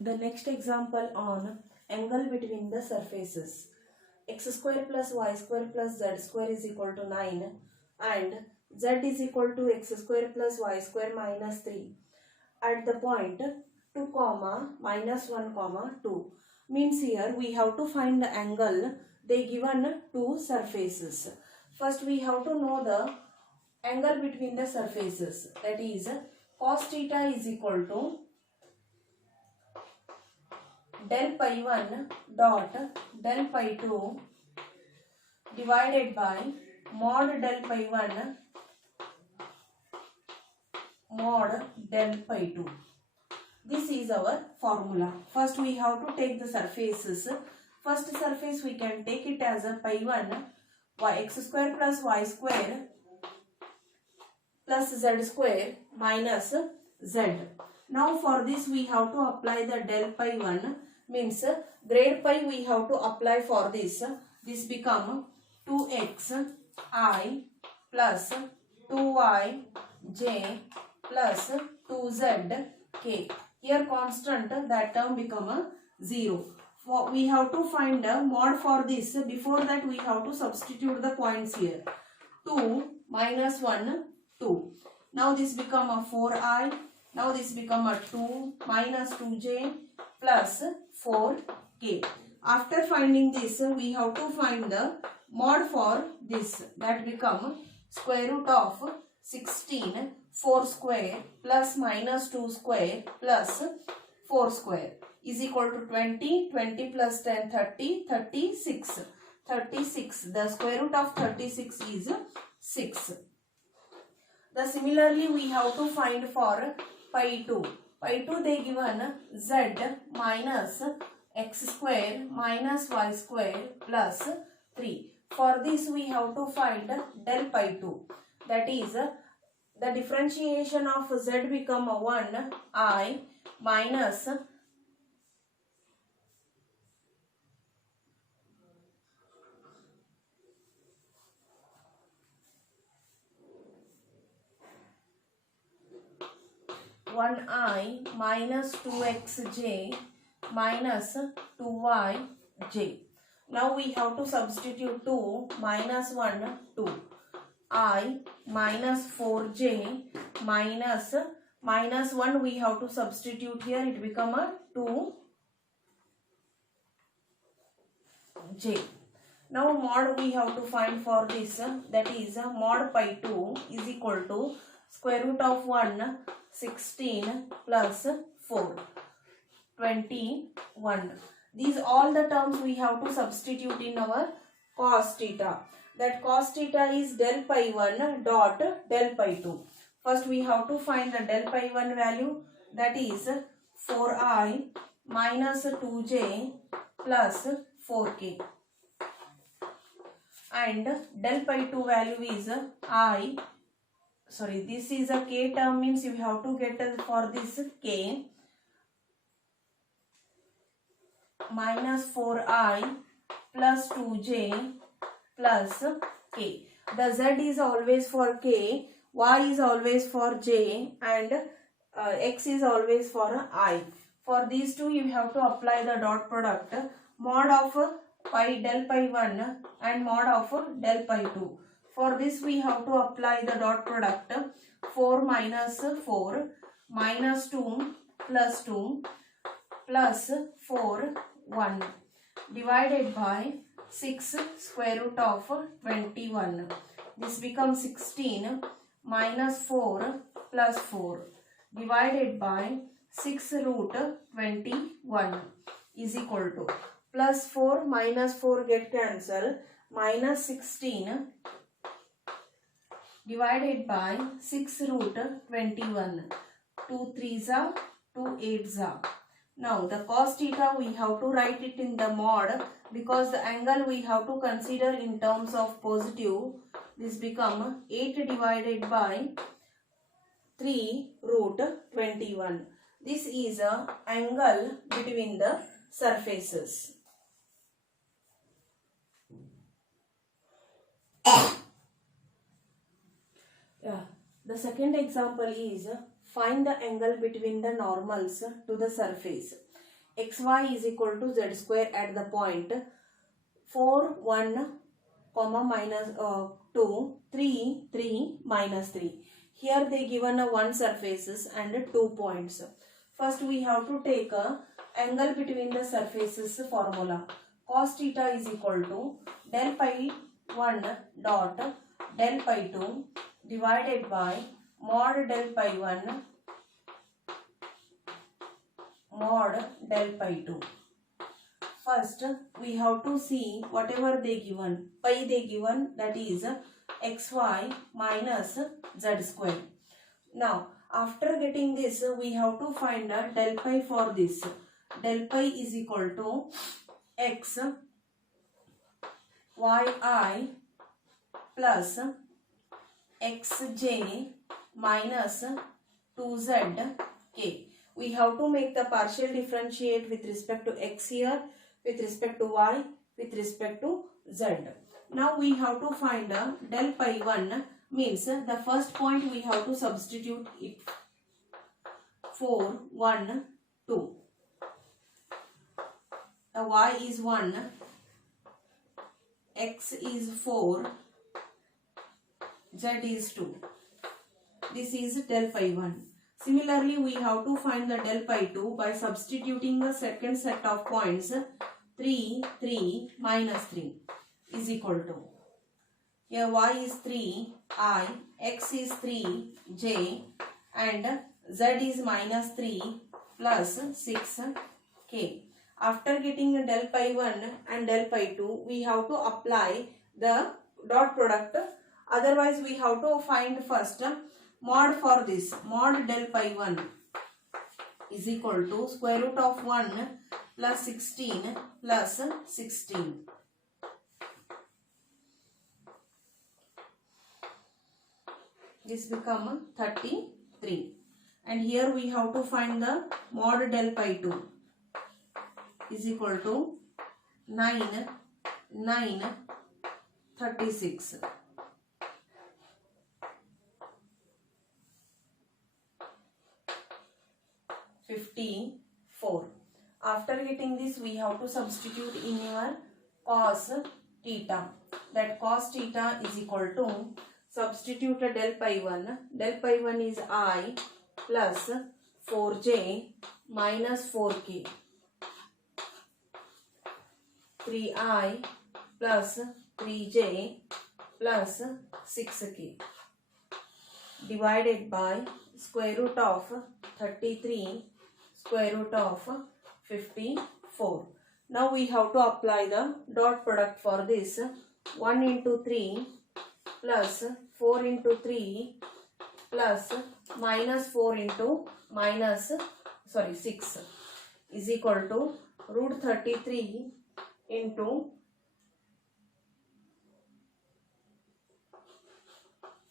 The next example on angle between the surfaces. X square plus y square plus z square is equal to 9 and z is equal to x square plus y square minus 3 at the point 2 comma minus 1 comma 2. Means here we have to find the angle they given two surfaces. First we have to know the angle between the surfaces, that is cos theta is equal to del pi 1 dot del pi 2 divided by mod del pi 1 mod del pi 2. This is our formula. First we have to take the surfaces. First surface we can take it as a pi 1 y x square plus y square plus z square minus z. Now for this we have to apply the del pi 1, means grade pi we have to apply for this. This become 2x I plus 2y j plus 2z k. Here constant, that term become a 0. We have to find a mod for this. Before that we have to substitute the points here. 2 minus 1 2. Now this become a 4i. Now this become a 2 minus 2j plus 4k. After finding this, we have to find the mod for this. That become square root of 16 4 square plus minus 2 square plus 4 square is equal to 20. 20 plus 10 30. 36. 36. The square root of 36 is 6. Similarly we have to find for pi 2. Pi 2 they given z minus x square minus y square plus 3. For this we have to find del pi 2. That is the differentiation of z become 1 I minus one I minus 2xj minus 2yj. Now we have to substitute 2 minus 1 2. I minus 4j minus 1 we have to substitute here, it become a 2j. Now mod we have to find for this, that is mod pi 2 is equal to square root of 1 16 plus 4 21. These all the terms we have to substitute in our cos theta. That cos theta is del pi 1 dot del pi 2. First we have to find the del pi 1 value, that is 4i minus 2j plus 4k. And del pi 2 value is this is a k term, means you have to get for this k minus 4i plus 2j plus k. The z is always for k, y is always for j, and x is always for I. For these two you have to apply the dot product, mod of pi del pi 1 and mod of del pi 2. For this we have to apply the dot product, 4 minus 4 minus 2 plus 2 plus 4 1 divided by 6 square root of 21. This becomes 16 minus 4 plus 4 divided by 6 root 21 is equal to plus 4 minus 4 get cancelled, minus 16 divided by 6 root 21. 2 3s are 2 8s are. Now the cos theta we have to write it in the mod, because the angle we have to consider in terms of positive. This become 8 divided by 3 root 21. This is a angle between the surfaces. The second example is find the angle between the normals to the surface. xy is equal to z square at the point 4, 1, comma minus 2, 3, 3, minus 3. Here they given a one surfaces and 2 points. First we have to take a angle between the surfaces formula. Cos theta is equal to del pi 1 dot del pi 2 divided by mod del pi 1 mod del pi 2. First we have to see whatever they given. Pi they given, that is xy minus z square. Now after getting this we have to find a del pi for this. Del pi is equal to x yi plus xj minus 2zk. We have to make the partial differentiate with respect to x here, with respect to y, with respect to z. Now we have to find del pi 1, means the first point we have to substitute it. 4, 1, 2. The y is 1, x is 4, z is 2. This is del pi 1. Similarly, we have to find the del pi 2 by substituting the second set of points 3, 3, minus 3 is equal to. Here y is 3, I, x is 3, j, and z is minus 3 plus 6, k. After getting del pi 1 and del pi 2, we have to apply the dot product. Otherwise, we have to find first mod for this. Mod del pi 1 is equal to square root of 1 plus 16 plus 16. This become 33. And here we have to find the mod del pi 2 is equal to 9, 9, 36. 54. After getting this, we have to substitute in your cos theta. That cos theta is equal to, substitute del pi 1. Del pi 1 is I plus 4j minus 4k. 3i plus 3j plus 6k divided by square root of 33 square root of 54. Now we have to apply the dot product for this. 1 into 3 plus 4 into 3 plus minus 4 into minus 6 is equal to root 33 into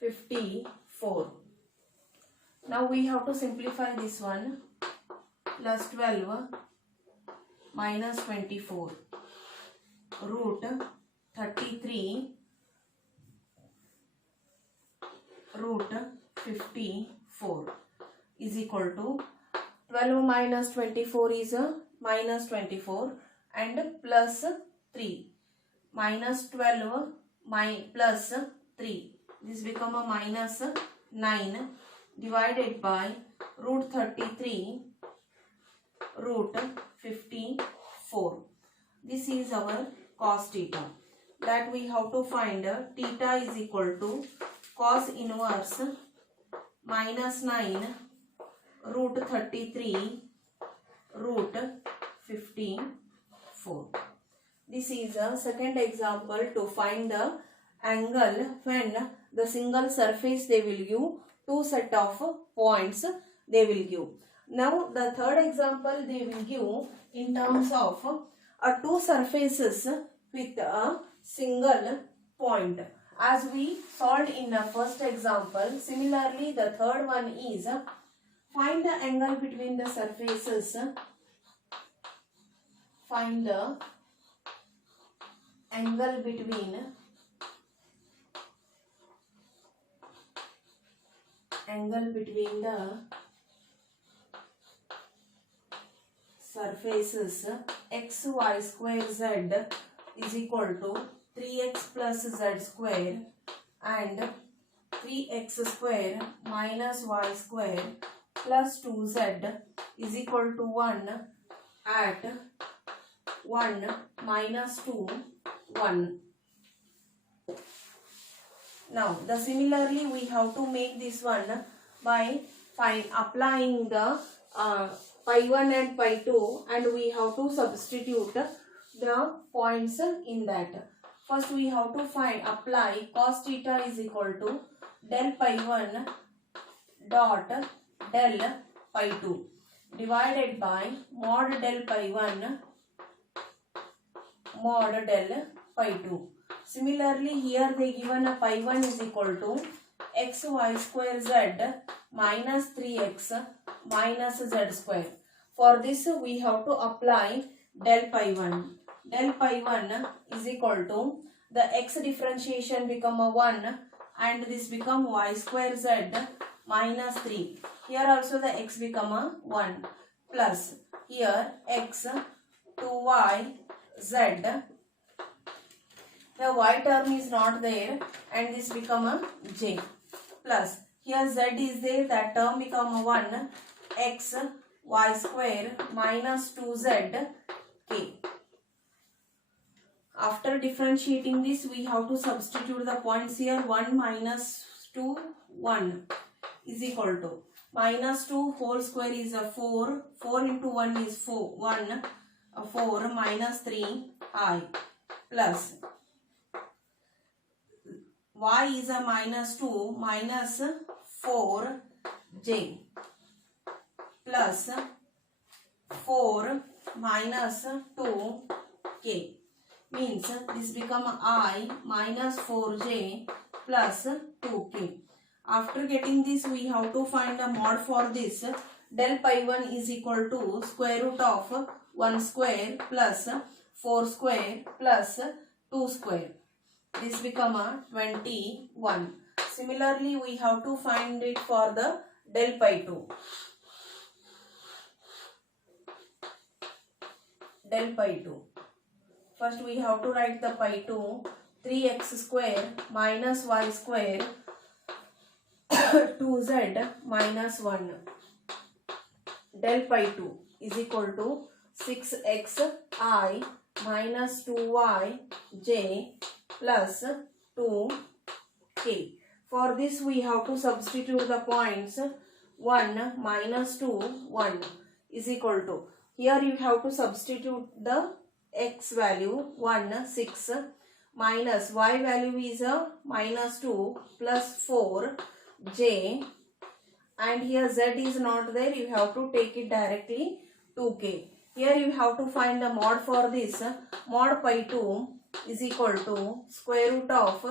54. Now we have to simplify this one. Plus 12 minus 24 root 33 root 54 is equal to 12 minus 24 is minus 24 and plus 3 minus 12 plus 3, this become a minus 9 divided by root 33 root 54. This is our cos theta. That we have to find theta is equal to cos inverse minus 9 root 33 root 54. This is a second example to find the angle when the single surface they will give, two set of points they will give. Now the third example they will give in terms of two surfaces with a single point. As we solved in the first example, similarly the third one is find the angle between the surfaces. Find the angle between the surfaces xy square z is equal to 3x plus z square and 3x square minus y square plus 2z is equal to 1 at 1 minus 2 1. Now similarly we have to make this one by applying the pi 1 and pi 2, and we have to substitute the points in that. First we have to apply cos theta is equal to del pi 1 dot del pi 2 divided by mod del pi 1 mod del pi 2. Similarly here they given a pi 1 is equal to xy square z minus 3x minus z square. For this we have to apply del pi 1. Del pi 1 is equal to the x differentiation become a 1 and this become y square z minus 3. Here also the x become a 1 plus here x 2y z. The y term is not there and this become a j plus here z is there, that term become a 1 x y square minus 2z k. After differentiating this we have to substitute the points here. 1 minus 2 1 is equal to minus 2 whole square is a 4. 4 into 1 is 4. 1 4 minus 3 I plus y is a minus 2 minus 4 j plus 4 minus 2 k, means this become I minus 4j plus 2k. After getting this we have to find a mod for this. Del pi 1 is equal to square root of 1 square plus 4 square plus 2 square. This become a 21. Similarly we have to find it for the del pi 2. Del pi 2. First we have to write the pi 2. 3x square minus y square 2z minus 1. Del pi 2 is equal to 6xi minus 2y j plus 2k. For this we have to substitute the points. 1 minus 2 1 is equal to, here you have to substitute the x value 1 6 minus y value is a minus 2 plus 4 j, and here z is not there, you have to take it directly 2k. Here you have to find the mod for this. Mod pi 2 is equal to square root of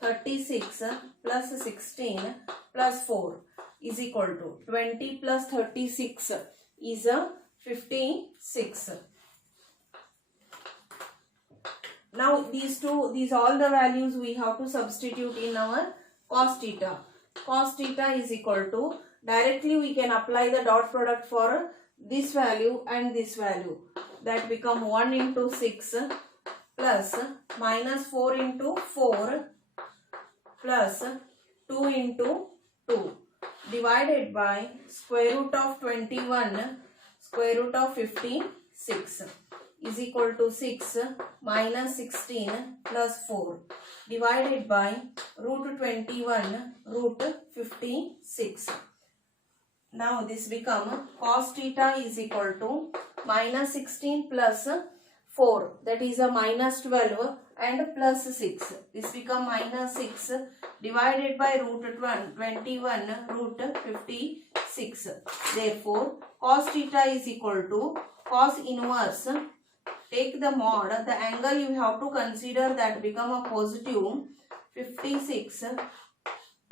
36 plus 16 plus 4 is equal to 20 plus 36 is a 56. Now these all the values we have to substitute in our cos theta. Cos theta is equal to, directly we can apply the dot product for this value and this value, that become 1 into 6 plus minus 4 into 4 plus 2 into 2 divided by square root of 21 square root of 56 is equal to 6 minus 16 plus 4 divided by root 21 root 56. Now this become cos theta is equal to minus 16 plus 4, that is a minus 12 and plus 6. This become minus 6 divided by root 21 root 56. Therefore cos theta is equal to cos inverse, take the mod, the angle you have to consider that become a positive 56.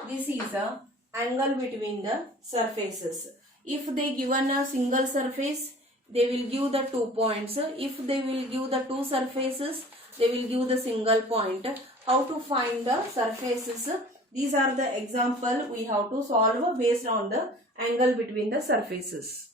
This is a angle between the surfaces. If they given a single surface, they will give the 2 points. If they will give the 2 surfaces, they will give the single point. How to find the surfaces? These are the example we have to solve based on the angle between the surfaces.